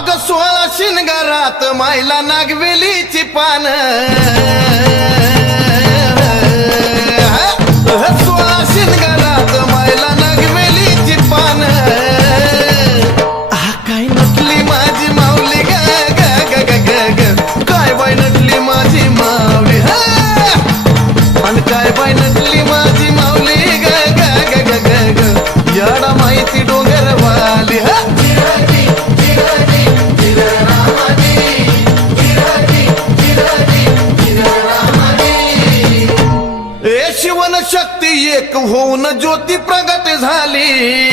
अग 16 शिनगारात मायला नागवेलीची पान 16 शिनगारात मायला नागवेलीची पान काय नटली माझी माऊली ग ग ग ग ग ग काय बाई नटली माझी माऊली आणि काय बाई नटली माझी माऊली ग ग ग ग ग ग याडा माहिती डोंगरवाली शिवन शक्ती एक होऊन ज्योती प्रगट झाली